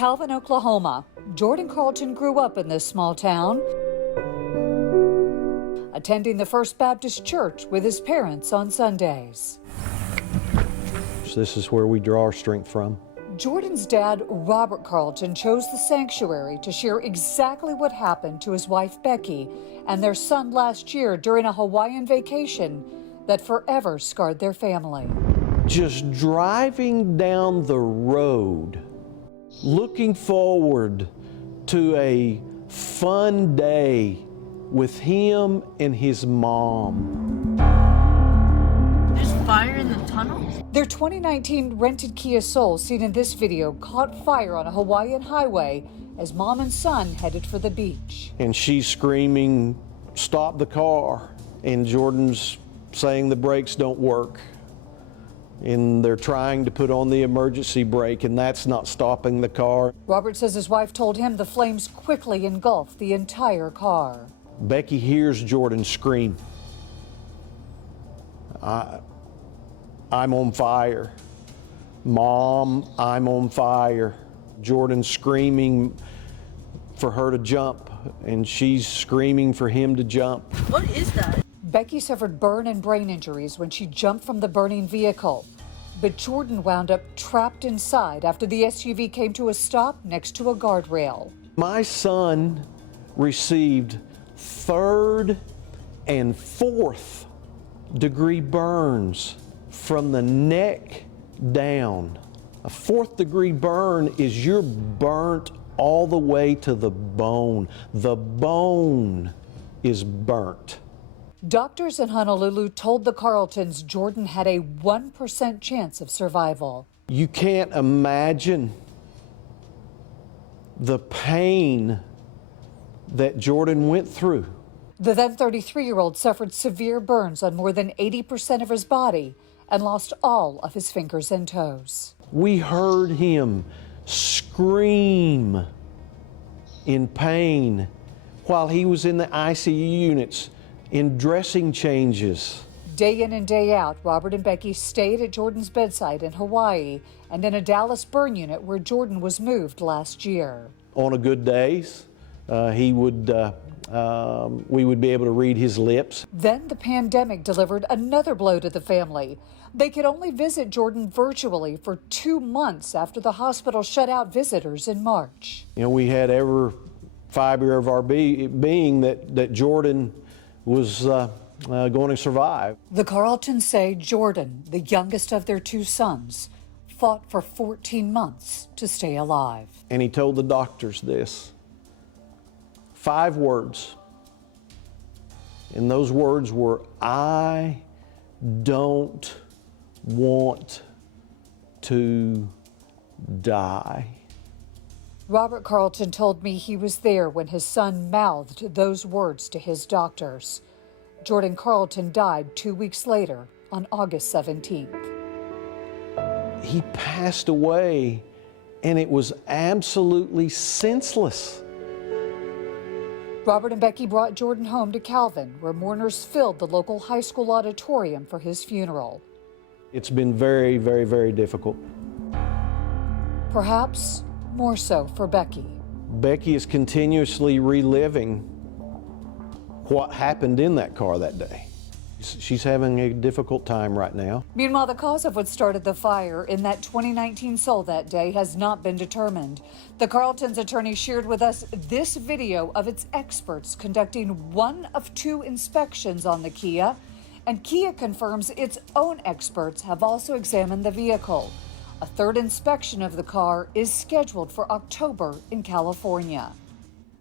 Calvin, Oklahoma. Jordan Carlton grew up in this small town, attending the First Baptist Church with his parents on Sundays. This is where we draw our strength from. Jordan's dad, Robert Carlton, chose the sanctuary to share exactly what happened to his wife, Becky, and their son last year during a Hawaiian vacation that forever scarred their family. Just driving down the road, looking forward to a fun day with him and his mom. There's fire in the tunnel? Their 2019 rented Kia Soul, seen in this video, caught fire on a Hawaiian highway as mom and son headed for the beach. And she's screaming, "Stop the car." And Jordan's saying the brakes don't work. And they're trying to put on the emergency brake, and that's not stopping the car. Robert says his wife told him the flames quickly engulfed the entire car. Becky hears Jordan scream, I'm on fire. Mom, I'm on fire. Jordan's screaming for her to jump, and she's screaming for him to jump. What is that? Becky suffered burn and brain injuries when she jumped from the burning vehicle. But Jordan wound up trapped inside after the SUV came to a stop next to a guardrail. My son received 3rd and 4th degree burns from the neck down. A 4th degree burn is you're burnt all the way to the bone. The bone is burnt. Doctors in Honolulu told the Carltons Jordan had a 1% chance of survival. You can't imagine the pain that Jordan went through. The then 33-year-old suffered severe burns on more than 80% of his body and lost all of his fingers and toes. We heard him scream in pain while he was in the ICU units in dressing changes. Day in and day out, Robert and Becky stayed at Jordan's bedside in Hawaii and in a Dallas burn unit where Jordan was moved last year. On a good days, we would be able to read his lips. Then the pandemic delivered another blow to the family. They could only visit Jordan virtually for 2 months after the hospital shut out visitors in March. You know, we had every fiber of our being that Jordan was going to survive. The Carltons say Jordan, the youngest of their 2 sons, fought for 14 months to stay alive. And he told the doctors this. 5 words. And those words were, I don't want to die. Robert Carlton told me he was there when his son mouthed those words to his doctors. Jordan Carlton died 2 weeks later on August 17th. He passed away, and it was absolutely senseless. Robert and Becky brought Jordan home to Calvin, where mourners filled the local high school auditorium for his funeral. It's been very, very, very difficult. Perhaps more so for Becky. Becky is continuously reliving what happened in that car that day. She's having a difficult time right now. Meanwhile, the cause of what started the fire in that 2019 Soul that day has not been determined. The Carltons attorney shared with us this video of its experts conducting 1 of 2 inspections on the Kia, and Kia confirms its own experts have also examined the vehicle. A 3rd inspection of the car is scheduled for October in California.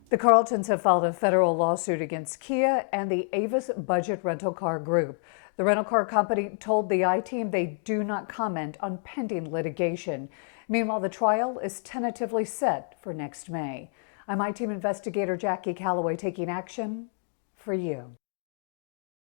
The Carltons have filed a federal lawsuit against Kia and the Avis Budget Rental Car Group. The rental car company told the I-Team they do not comment on pending litigation. Meanwhile, the trial is tentatively set for next May. I'm I-Team investigator Jackie Calloway taking action for you.